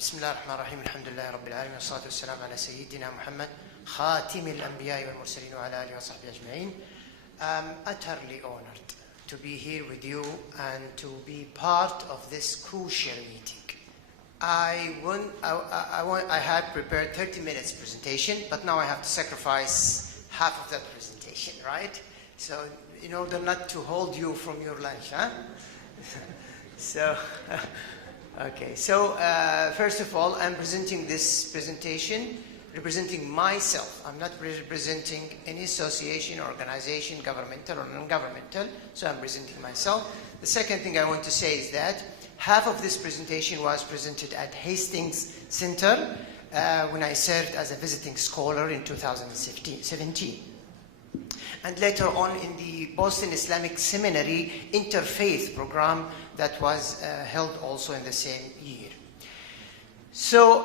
بسم الله الرحمن الرحيم الحمد لله رب العالمين والصلاة والسلام على سيدنا محمد خاتم الأنبياء والمرسلين وعلى آله وصحبه أجمعين. I'm utterly honored to be here with you and to be part of this crucial meeting. I had prepared 30 minutes presentation, but now I have to sacrifice half of that presentation, right? So in order not to hold you from your lunch, huh? Okay, so first of all, I'm presenting this presentation representing myself. I'm not representing any association, organization, governmental or non-governmental, so I'm presenting myself. The second thing I want to say is that half of this presentation was presented at Hastings Center when I served as a visiting scholar in 2017. And later on in the Boston Islamic Seminary Interfaith program that was held also in the same year. So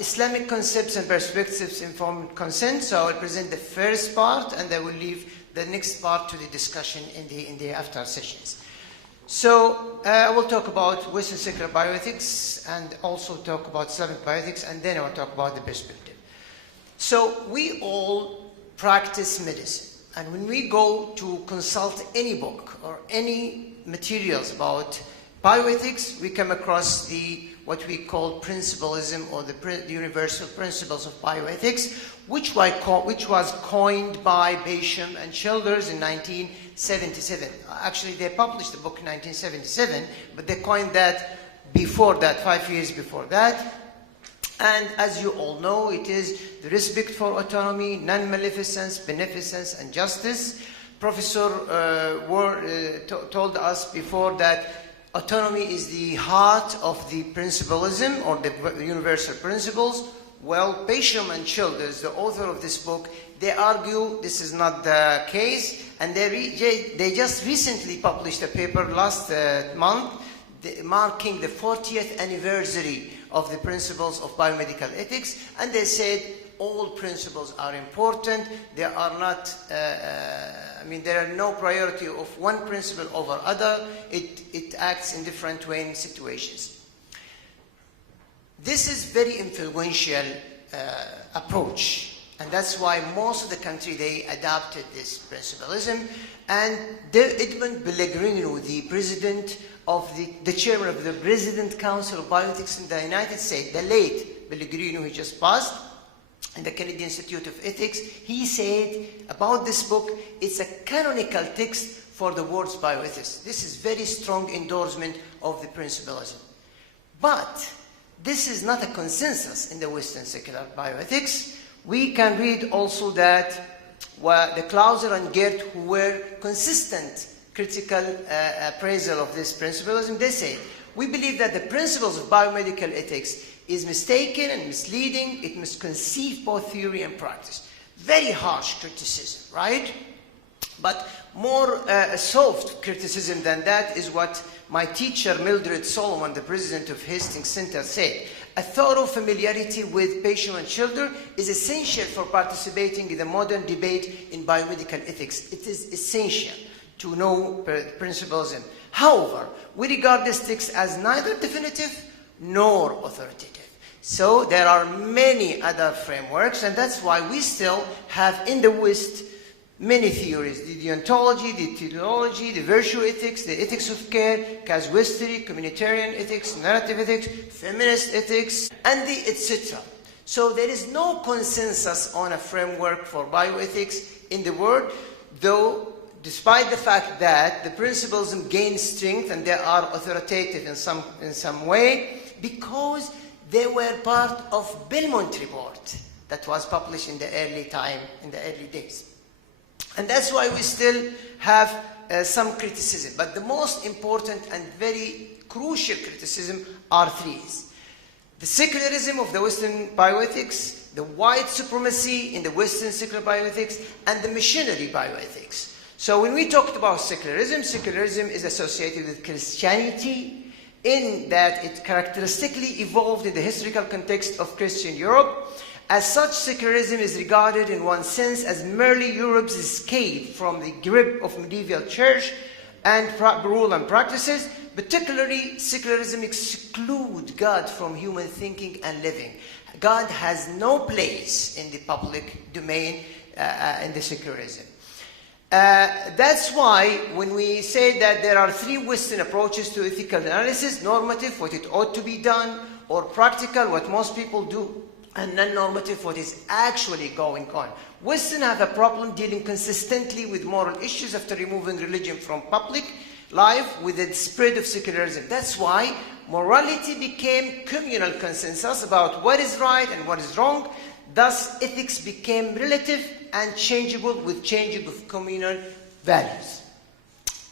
Islamic concepts and perspectives informed consent. So I will present the first part and I will leave the next part to the discussion in the after sessions. So I will talk about Western secular bioethics and also talk about Islamic bioethics, and then I will talk about the perspective. So we all practice medicine, and when we go to consult any book or any materials about bioethics, we come across what we call principlism, or the universal principles of bioethics, which was coined by Basham and Childers in 1977. Actually, they published the book in 1977, but they coined that before that, 5 years before that. And as you all know, it is the respect for autonomy, non-maleficence, beneficence, and justice. Professor told us before that autonomy is the heart of the principlism, or the universal principles. Well, Basham and Childers, the author of this book, they argue this is not the case, and they just recently published a paper last month marking the 40th anniversary of the principles of biomedical ethics, and they said all principles are important. They are not, there are no priority of one principle over other. It acts in different way in situations. This is very influential approach, and that's why most of the country, they adopted this principlism. And Edmund Pellegrino, the president of the chairman of the President Council of Bioethics in the United States, the late Pellegrino, he just passed, in the Canadian Institute of Ethics, he said about this book, it's a canonical text for the world's bioethics. This is very strong endorsement of the principlism. But this is not a consensus in the Western secular bioethics. We can read also that the Clauser and Gert, who were consistent critical appraisal of this principlism, they say, we believe that the principles of biomedical ethics is mistaken and misleading. It must conceive both theory and practice. Very harsh criticism, right? But more soft criticism than that is what my teacher Mildred Solomon, the president of Hastings Center, said. A thorough familiarity with Basham and Childers is essential for participating in the modern debate in biomedical ethics. It is essential to know principlism. However, we regard this text as neither definitive nor authoritative. So there are many other frameworks, and that's why we still have in the West many theories: the deontology, the teleology, the virtue ethics, the ethics of care, casuistry, communitarian ethics, narrative ethics, feminist ethics, and the etc. So there is no consensus on a framework for bioethics in the world, though despite the fact that the principlism gained strength and they are authoritative in some way, because they were part of Belmont report that was published in the early days. And that's why we still have some criticism. But the most important and very crucial criticism are three. The secularism of the Western bioethics, the white supremacy in the Western secular bioethics, and the missionary bioethics. So when we talked about secularism, secularism is associated with Christianity, in that it characteristically evolved in the historical context of Christian Europe. As such, secularism is regarded in one sense as merely Europe's escape from the grip of medieval church and rule and practices, particularly secularism excludes God from human thinking and living. God has no place in the public domain in the secularism. That's why when we say that there are three Western approaches to ethical analysis: normative, what it ought to be done, or practical, what most people do, and non-normative, what is actually going on. Western have a problem dealing consistently with moral issues after removing religion from public life with the spread of secularism. That's why morality became communal consensus about what is right and what is wrong. Thus, ethics became relative and changeable with changing of communal values.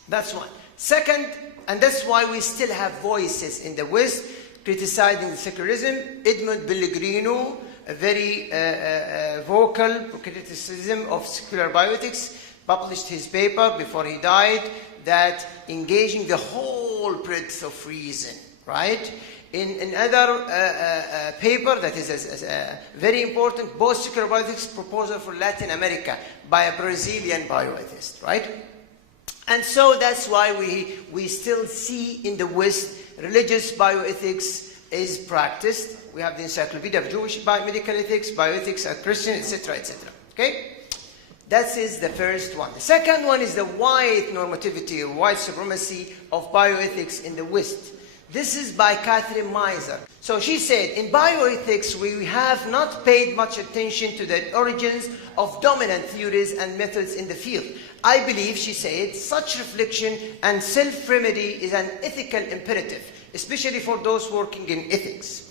That's one. Second, and that's why we still have voices in the West criticizing secularism. Edmund Pellegrino, a very vocal criticism of secular bioethics, published his paper before he died, that engaging the whole breadth of reason, right? In another paper that is very important, both secular bioethics proposal for Latin America by a Brazilian bioethicist, right? And so that's why we still see in the West religious bioethics is practiced. We have the Encyclopedia of Jewish Medical Ethics, Bioethics are Christian, etc., etc. Okay? That is the first one. The second one is the white normativity or white supremacy of bioethics in the West. This is by Catherine Miser. So she said, in bioethics, we have not paid much attention to the origins of dominant theories and methods in the field. I believe, she said, such reflection and self-remedy is an ethical imperative, especially for those working in ethics.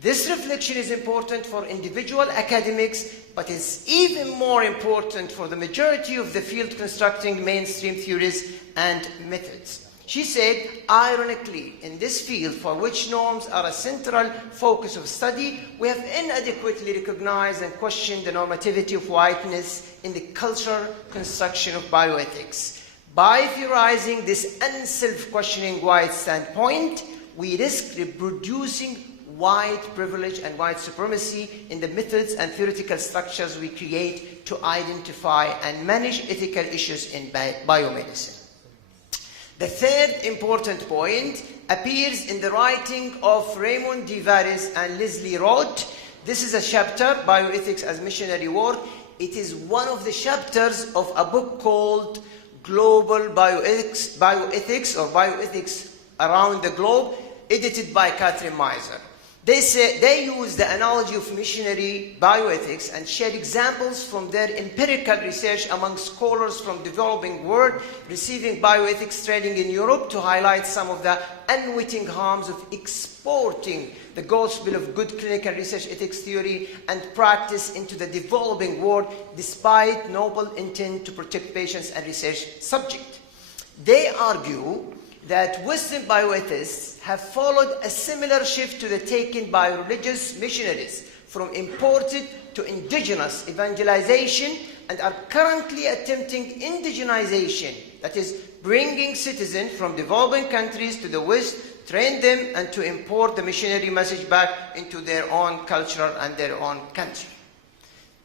This reflection is important for individual academics, but is even more important for the majority of the field constructing mainstream theories and methods. She said, ironically, in this field for which norms are a central focus of study, we have inadequately recognized and questioned the normativity of whiteness in the cultural construction of bioethics. By theorizing this unself-questioning white standpoint, we risk reproducing white privilege and white supremacy in the methods and theoretical structures we create to identify and manage ethical issues in biomedicine. The third important point appears in the writing of Raymond DeVaris and Leslie Roth. This is a chapter, Bioethics as Missionary Work. It is one of the chapters of a book called Global Bioethics or Bioethics Around the Globe, edited by Catherine Miser. They use the analogy of missionary bioethics and share examples from their empirical research among scholars from the developing world receiving bioethics training in Europe to highlight some of the unwitting harms of exporting the gospel of good clinical research ethics theory and practice into the developing world despite noble intent to protect patients and research subjects. They argue that Western bioethicists have followed a similar shift to the taken by religious missionaries from imported to indigenous evangelization and are currently attempting indigenization, that is, bringing citizens from developing countries to the West, train them, and to import the missionary message back into their own culture and their own country.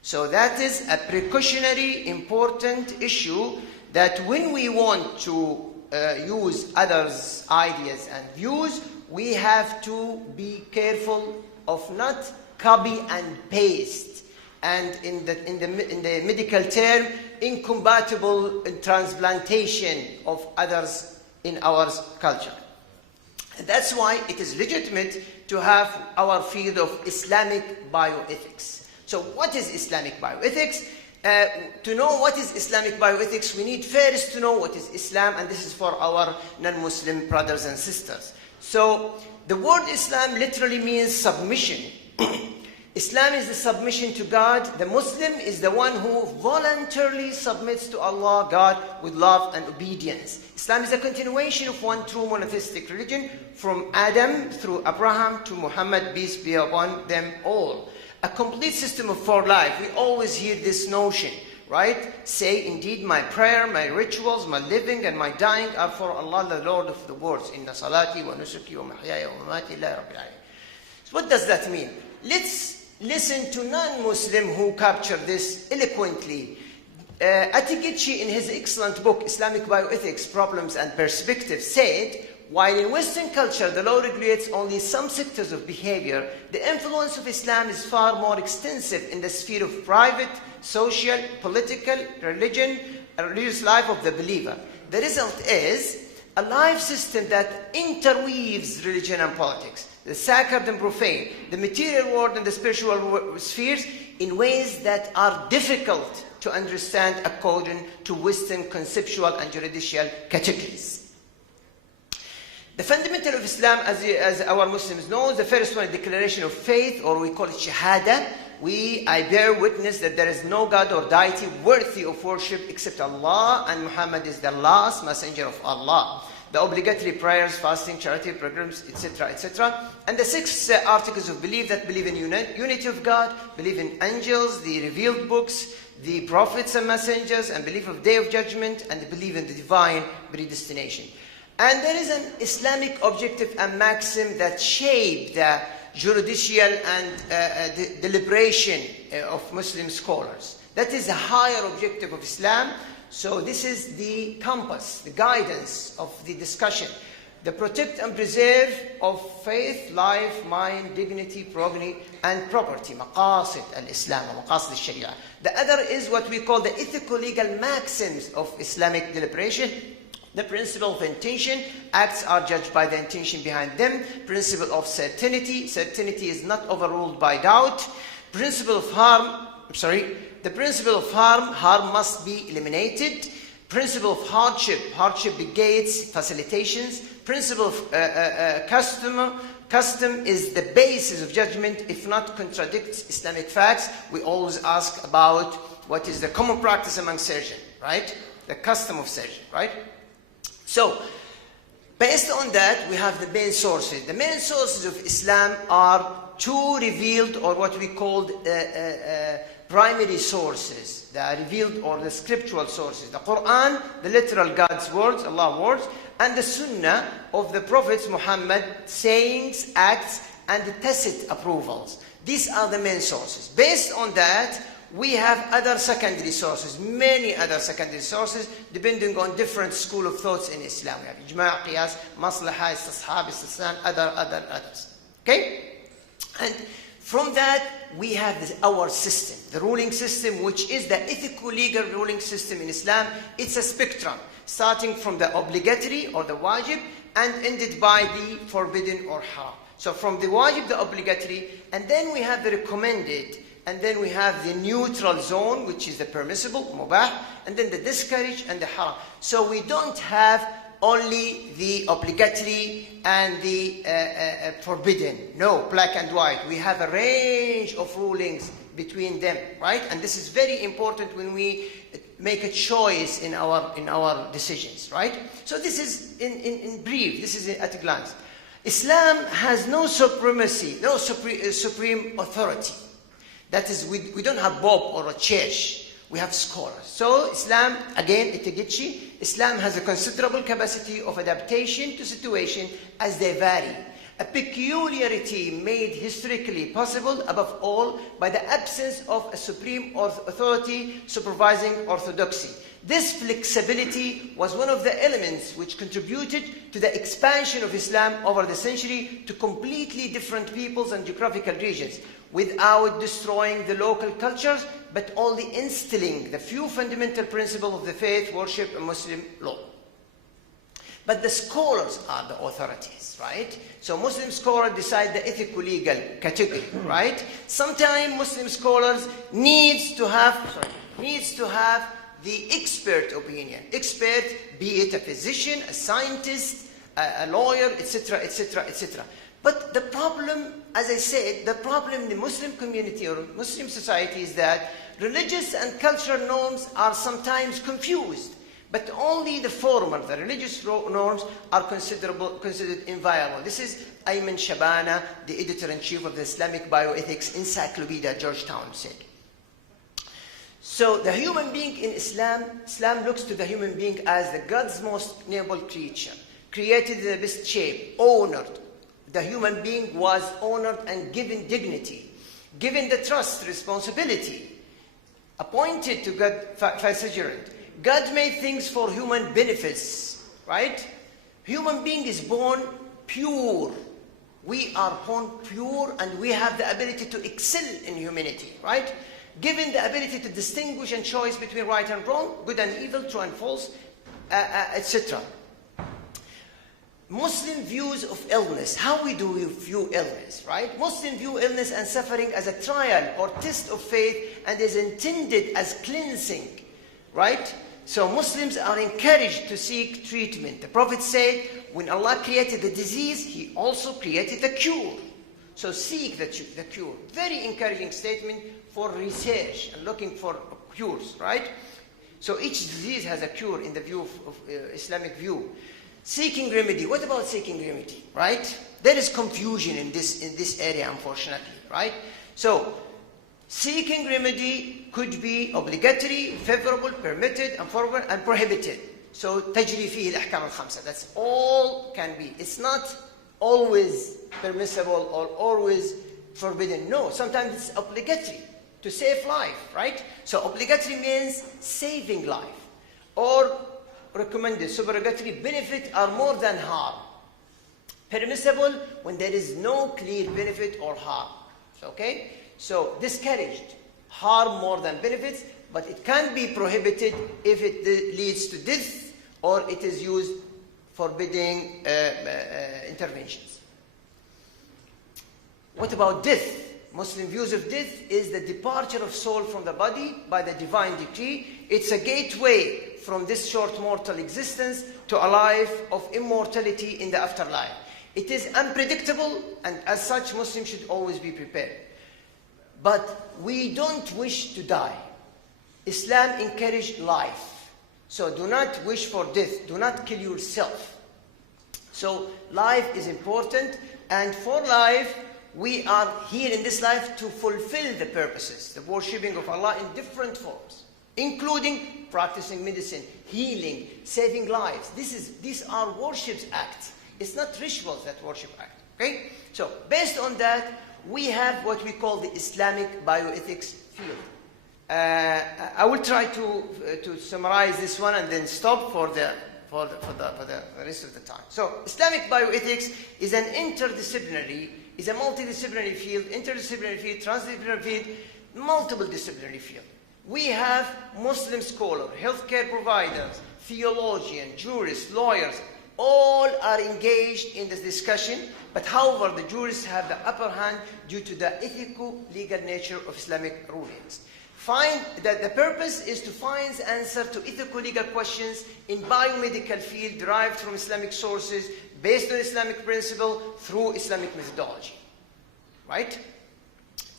So that is a precautionary important issue that when we want to use others' ideas and views, we have to be careful of not copy and paste, and in the medical term, incompatible transplantation of others in our culture. And that's why it is legitimate to have our field of Islamic bioethics. So what is Islamic bioethics? To know what is Islamic bioethics, we need first to know what is Islam, and this is for our non-Muslim brothers and sisters. So the word Islam literally means submission. Islam is the submission to God. The Muslim is the one who voluntarily submits to Allah, God, with love and obedience. Islam is a continuation of one true monotheistic religion from Adam through Abraham to Muhammad, peace be upon them all. A complete system for life. We always hear this notion, right? Say, indeed, my prayer, my rituals, my living, and my dying are for Allah, the Lord of the worlds. Inna salati wa nusuki wa mahyaya wa mamati lillahi rabbil alamin. So what does that mean? Let's listen to non-Muslim who capture this eloquently. Atigici, in his excellent book, Islamic Bioethics, Problems and Perspectives, said, while in Western culture the law regulates only some sectors of behavior, the influence of Islam is far more extensive in the sphere of private, social, political, religious life of the believer. The result is a life system that interweaves religion and politics, the sacred and profane, the material world and the spiritual spheres, in ways that are difficult to understand according to Western conceptual and juridical categories. The fundamental of Islam, as our Muslims know, the first one is declaration of faith, or we call it shahada. I bear witness that there is no God or deity worthy of worship except Allah, and Muhammad is the last messenger of Allah. The obligatory prayers, fasting, charity programs, etc., etc. And the 6 articles of belief that believe in unity of God, believe in angels, the revealed books, the prophets and messengers, and belief of Day of Judgment, and believe in the divine predestination. And there is an Islamic objective and maxim that shape the juridical and deliberation of Muslim scholars. That is the higher objective of Islam. So this is the compass, the guidance of the discussion. The protect and preserve of faith, life, mind, dignity, progeny, and property. Maqasid al-Islam, maqasid al-Sharia. The other is what we call the ethical legal maxims of Islamic deliberation. The principle of intention, acts are judged by the intention behind them. Principle of certainty, certainty is not overruled by doubt. Principle of harm, the principle of harm must be eliminated. Principle of hardship negates facilitations. Principle of custom is the basis of judgment, if not contradicts Islamic facts. We always ask about what is the common practice among surgeons, right? The custom of surgeon, right? So, based on that, we have the main sources. The main sources of Islam are 2 revealed, or what we call primary sources, the revealed or the scriptural sources. The Quran, the literal God's words, Allah's words, and the Sunnah of the Prophet Muhammad, sayings, acts, and the tacit approvals. These are the main sources. Based on that, we have other secondary sources, many other secondary sources, depending on different school of thoughts in Islam. We have ijma', qiyas, maslaha, istishab, istithnan, others. Okay? And from that, we have our system, the ruling system, which is the ethical legal ruling system in Islam. It's a spectrum, starting from the obligatory or the wajib, and ended by the forbidden or haram. So from the wajib, the obligatory, and then we have the recommended, and then we have the neutral zone, which is the permissible, mubah, and then the discouraged and the haram. So we don't have only the obligatory and the forbidden. No, black and white. We have a range of rulings between them, right? And this is very important when we make a choice in our decisions, right? So this is in brief, this is at a glance. Islam has no supremacy, no supreme authority. That is, we don't have Bob or a church. We have scholars. So Islam, again, itigichi, Islam has a considerable capacity of adaptation to situation as they vary. A peculiarity made historically possible, above all, by the absence of a supreme authority supervising orthodoxy. This flexibility was one of the elements which contributed to the expansion of Islam over the century to completely different peoples and geographical regions, without destroying the local cultures, but only instilling the few fundamental principles of the faith, worship, and Muslim law. But the scholars are the authorities, right? So Muslim scholars decide the ethical-legal category, right? Sometimes Muslim scholars needs to have the expert opinion. Expert, be it a physician, a scientist, a lawyer, etc., etc., etc. But the problem, as I said, the problem in the Muslim community or Muslim society is that religious and cultural norms are sometimes confused, but only the formal, the religious norms are considered inviolable. This is Ayman Shabana, the editor-in-chief of the Islamic Bioethics Encyclopedia, Georgetown, said. So the human being in Islam looks to the human being as the God's most noble creature, created in the best shape, honored. The human being was honored and given dignity, given the trust, responsibility, appointed to God vicegerent. God made things for human benefits, right? Human being is born pure. We are born pure and we have the ability to excel in humanity, right? Given the ability to distinguish and choice between right and wrong, good and evil, true and false, etc. Muslim views of illness. How do we view illness, right? Muslims view illness and suffering as a trial or test of faith and is intended as cleansing, right? So Muslims are encouraged to seek treatment. The Prophet said, when Allah created the disease, He also created the cure. So seek the cure. Very encouraging statement for research and looking for cures, right? So each disease has a cure in the view of Islamic view. Seeking remedy. What about seeking remedy, right? There is confusion in this area, unfortunately, right? So seeking remedy could be obligatory, favorable, permitted, and prohibited. So تجري فيه الأحكام الخمسة. That's all can be. It's not always permissible or always forbidden. No, sometimes it's obligatory to save life, right? So obligatory means saving life. Or recommended, supererogatory, benefit are more than harm. Permissible when there is no clear benefit or harm. Okay? So discouraged, harm more than benefits, but it can be prohibited if it leads to death or it is used forbidding interventions. What about death? Muslim views of death is the departure of soul from the body by the divine decree. It's a gateway from this short mortal existence to a life of immortality in the afterlife. It is unpredictable, and as such, Muslims should always be prepared. But we don't wish to die. Islam encourages life. So do not wish for death. Do not kill yourself. So life is important, and for life, we are here in this life to fulfill the purposes, the worshipping of Allah in different forms, including practicing medicine, healing, saving lives. These are worships acts. It's not rituals that worship act. Okay? So based on that, we have what we call the Islamic bioethics field. I will try to summarize this one and then stop for the rest of the time. So Islamic bioethics is an interdisciplinary, is a multidisciplinary field, interdisciplinary field, transdisciplinary field, multiple disciplinary field. We have Muslim scholars, healthcare providers, theologians, jurists, lawyers, all are engaged in this discussion, but however, the jurists have the upper hand due to the ethical legal nature of Islamic rulings. Find that the purpose is to find answer to ethical legal questions in biomedical field derived from Islamic sources based on Islamic principle through Islamic methodology. Right?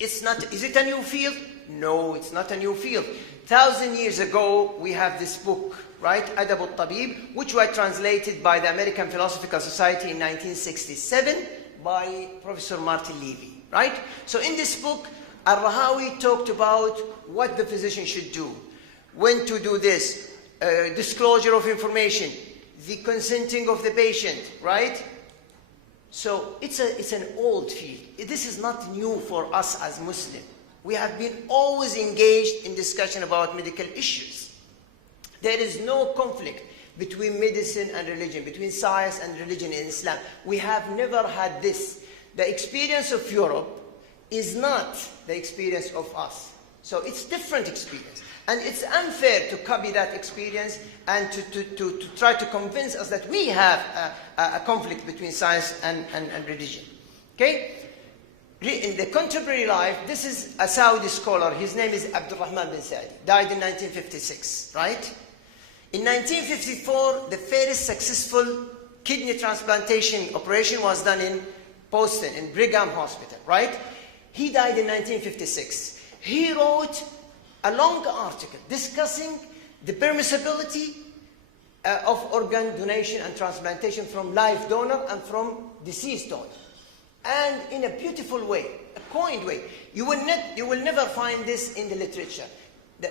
Is it a new field? No, it's not a new field. 1,000 years ago, we have this book, right? Adab al-Tabib, which was translated by the American Philosophical Society in 1967 by Professor Martin Levy, right? So in this book, Al-Rahawi talked about what the physician should do, when to do this, disclosure of information, the consenting of the patient, right? So it's an old field. This is not new for us as Muslims. We have been always engaged in discussion about medical issues. There is no conflict between medicine and religion, between science and religion in Islam. We have never had this. The experience of Europe is not the experience of us. So it's different experience. And it's unfair to copy that experience and to try to convince us that we have a conflict between science and religion. Okay? In the contemporary life, this is a Saudi scholar. His name is Abdurrahman bin Saadi. Died in 1956, right? In 1954, the first successful kidney transplantation operation was done in Boston, in Brigham Hospital, right? He died in 1956. He wrote a long article discussing the permissibility of organ donation and transplantation from live donor and from deceased donor. And in a beautiful way, a coined way. You will never find this in the literature.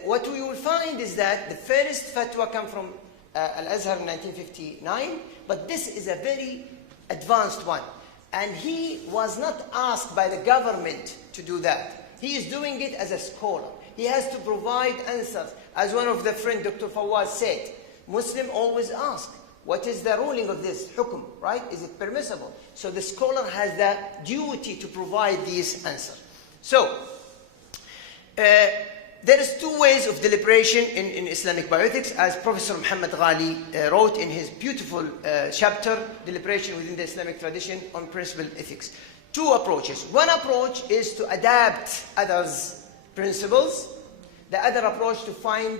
What we will find is that the first fatwa came from Al-Azhar in 1959, but this is a very advanced one. And he was not asked by the government to do that. He is doing it as a scholar. He has to provide answers. As one of the friends, Dr. Fawaz, said, Muslims always ask, What is the ruling of this hukum, right? Is it permissible? So the scholar has the duty to provide these answers. So, there is two ways of deliberation in Islamic bioethics, as Professor Muhammad Ghali wrote in his beautiful chapter, Deliberation Within the Islamic Tradition on Principled Ethics. Two approaches. One approach is to adapt others' principles. The other approach to find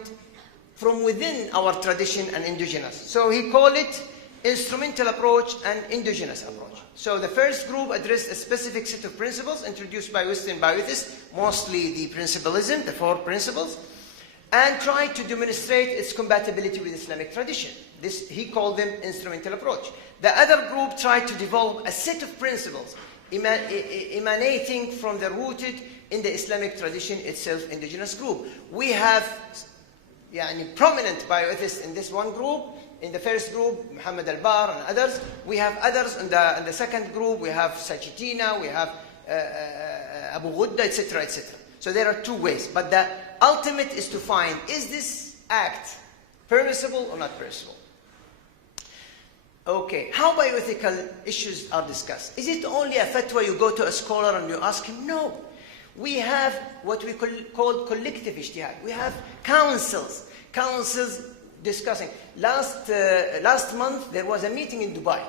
from within our tradition and indigenous. So he called it instrumental approach and indigenous approach. So the first group addressed a specific set of principles introduced by Western bioethics, mostly the principalism, the 4 principles, and tried to demonstrate its compatibility with Islamic tradition. This, he called them instrumental approach. The other group tried to develop a set of principles emanating from the rooted in the Islamic tradition itself, indigenous group. We have prominent bioethicists in this one group. In the first group, Muhammad al-Bar and others. We have others in the second group. We have Sajitina, we have Abu Ghudda, etc., etc. So there are two ways. But the ultimate is to find, is this act permissible or not permissible? Okay, how bioethical issues are discussed? Is it only a fatwa, you go to a scholar and you ask him? No. We have what we call collective ijtihad. We have councils discussing. Last month there was a meeting in Dubai,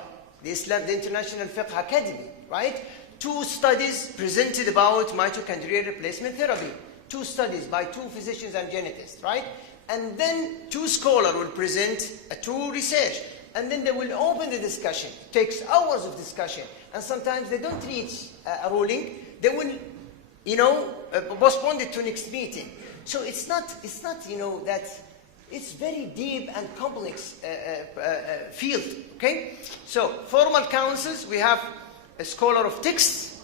the International Fiqh Academy, right? 2 studies presented about mitochondrial replacement therapy. 2 studies by 2 physicians and geneticists, right? And then 2 scholars will present 2 research. And then they will open the discussion. It takes hours of discussion. And sometimes they don't reach a ruling. They will, postpone it to next meeting. So it's not that it's very deep and complex field, okay? So formal councils, we have a scholar of text.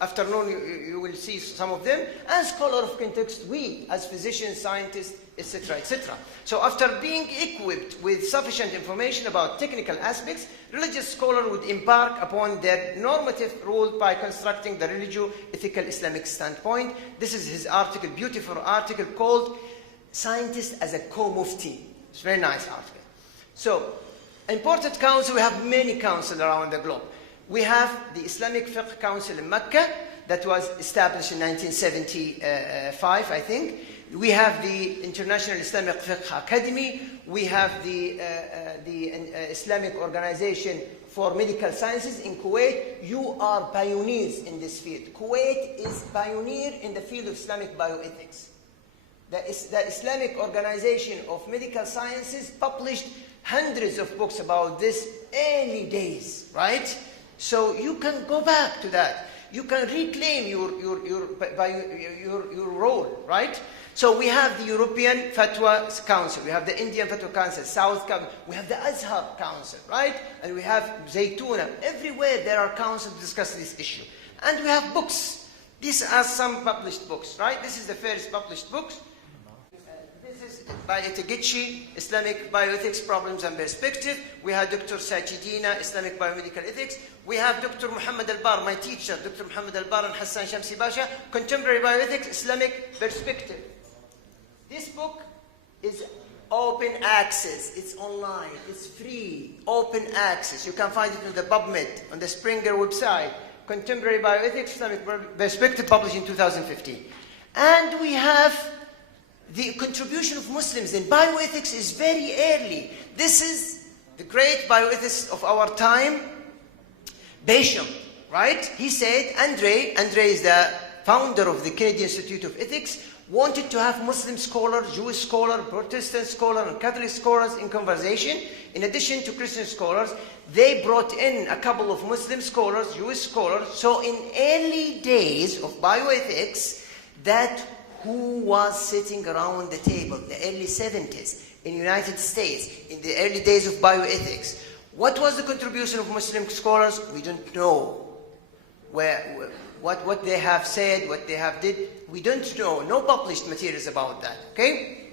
Afternoon, you will see some of them. And scholar of context, we, as physicians, scientists, etc., etc. So after being equipped with sufficient information about technical aspects, religious scholar would embark upon their normative role by constructing the religio-ethical Islamic standpoint. This is his article, beautiful article called Scientist as a Co-Mufti. It's a very nice article. So, important council, we have many councils around the globe. We have the Islamic Fiqh Council in Mecca that was established in 1975, I think. We have the International Islamic Fiqh Academy. We have the Islamic Organization for Medical Sciences in Kuwait. You are pioneers in this field. Kuwait is pioneer in the field of Islamic bioethics. The Islamic Organization of Medical Sciences published hundreds of books about this early days, right? So you can go back to that. You can reclaim your role, right? So we have the European Fatwa Council, we have the Indian Fatwa Council, South Council, we have the Azhar Council, right? And we have Zaytuna. Everywhere there are councils to discuss this issue. And we have books. These are some published books, right? This is the first published book. This is by Etigici, Islamic Bioethics Problems and Perspective. We have Dr. Sajidina, Islamic Biomedical Ethics. We have Dr. Muhammad al-Bar, my teacher, Dr. Muhammad al-Bar and Hassan Shamsi Basha, Contemporary Bioethics, Islamic Perspective. This book is open access. It's online. It's free. Open access. You can find it on the PubMed, on the Springer website. Contemporary Bioethics, Islamic Perspective, published in 2015. And we have the contribution of Muslims in bioethics is very early. This is the great bioethicist of our time, Basham, right? He said, Andre is the founder of the Canadian Institute of Ethics, wanted to have Muslim scholars, Jewish scholars, Protestant scholars, and Catholic scholars in conversation. In addition to Christian scholars, they brought in a couple of Muslim scholars, Jewish scholars. So in early days of bioethics, that who was sitting around the table, the early 70s in the United States, in the early days of bioethics. What was the contribution of Muslim scholars? We don't know. What they have said, what they have did, we don't know. No published materials about that, okay?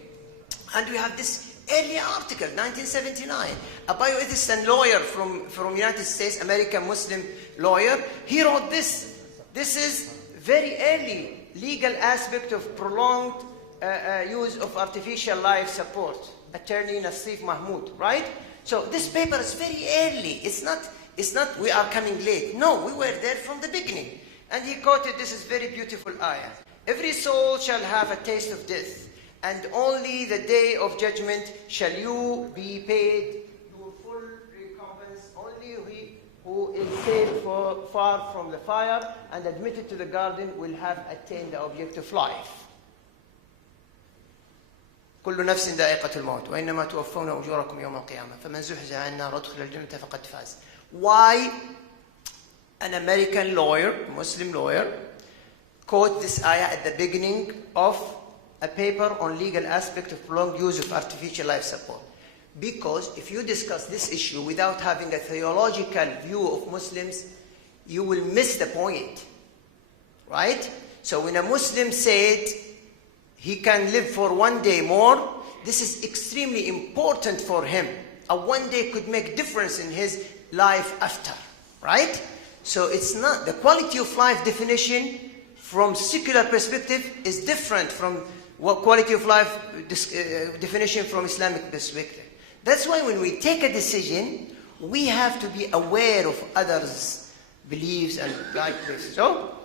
And we have this early article, 1979. A bioethicist and lawyer from United States, American Muslim lawyer, he wrote this. This is very early legal aspect of prolonged use of artificial life support. Attorney Nassif Mahmoud, right? So this paper is very early. It's not we are coming late. No, we were there from the beginning. And he quoted, this is very beautiful ayah. Every soul shall have a taste of death, and only the day of judgment shall you be paid your full recompense. Only he who is saved far from the fire and admitted to the garden will have attained the object of life. كل نفس ذائقة الموت وإنما توفون أجوركم يوم القيامة فمن زحزح عن النار وادخل الجنة فقد فاز. Why an American lawyer, Muslim lawyer, quote this ayah at the beginning of a paper on legal aspect of prolonged use of artificial life support? Because if you discuss this issue without having a theological view of Muslims, you will miss the point, right? So when a Muslim said he can live for 1 day more, this is extremely important for him. A 1 day could make difference in his life after, right? So it's not, the quality of life definition from secular perspective is different from what quality of life definition from Islamic perspective. That's why when we take a decision, we have to be aware of others' beliefs and guidelines. So,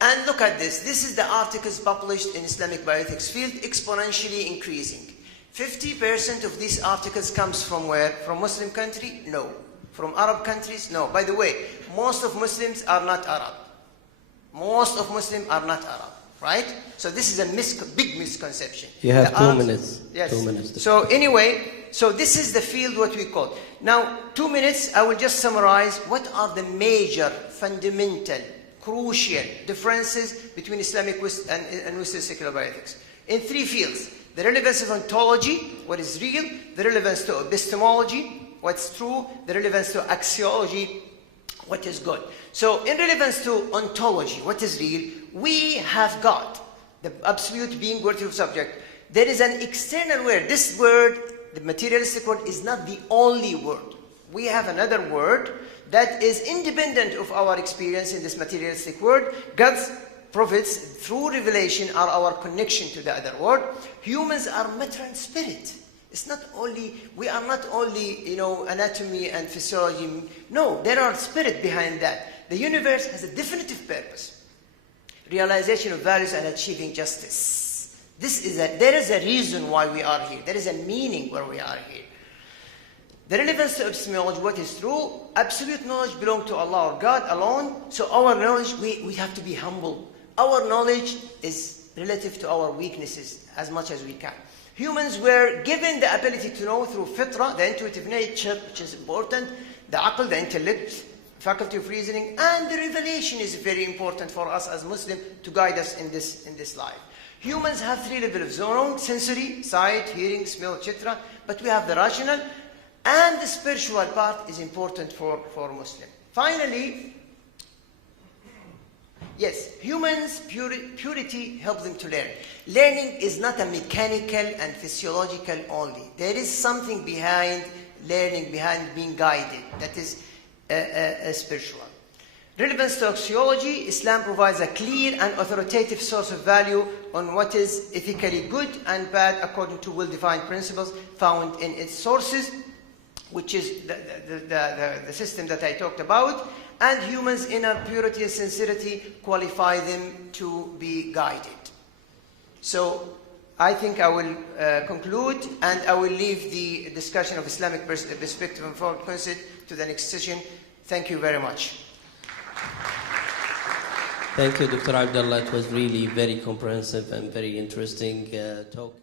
and look at this. This is the articles published in Islamic Bioethics field, exponentially increasing. 50% of these articles comes from where? From Muslim country? No. From Arab countries? No. By the way, most of Muslims are not Arab. Most of Muslims are not Arab, right? So this is a big misconception. You have 2 minutes. Yes. 2 minutes. So anyway, so this is the field what we call. Now, 2 minutes, I will just summarize what are the major, fundamental, crucial differences between Islamic and Western secular bioethics. In 3 fields: the relevance of ontology, what is real; the relevance to epistemology, what's true; the relevance to axiology, what is good. So in relevance to ontology, what is real, we have got the absolute being, worthy of subject. There is an external word. This word, the materialistic word, is not the only word. We have another word that is independent of our experience in this materialistic world. God's prophets, through revelation, are our connection to the other world. Humans are matter and spirit. It's not only, we are not only, anatomy and physiology. No, there are spirit behind that. The universe has a definitive purpose. Realization of values and achieving justice. There is a reason why we are here. There is a meaning why we are here. The relevance to epistemology, what is true? Absolute knowledge belongs to Allah or God alone. So our knowledge, we have to be humble. Our knowledge is relative to our weaknesses as much as we can. Humans were given the ability to know through fitra, the intuitive nature, which is important, the aql, the intellect, faculty of reasoning, and the revelation is very important for us as Muslims to guide us in this life. Humans have 3 levels of zone: sensory, sight, hearing, smell, etc. But we have the rational, and the spiritual part is important for Muslim. Finally, yes, humans' purity helps them to learn. Learning is not a mechanical and physiological only. There is something behind learning, behind being guided, that is spiritual. Relevance to axiology, Islam provides a clear and authoritative source of value on what is ethically good and bad according to well-defined principles found in its sources, which is the system that I talked about. And humans' inner purity and sincerity qualify them to be guided. So I think I will conclude, and I will leave the discussion of Islamic perspective and foreign concept to the next session. Thank you very much. Thank you, Dr. Abdullah. It was really very comprehensive and very interesting talk.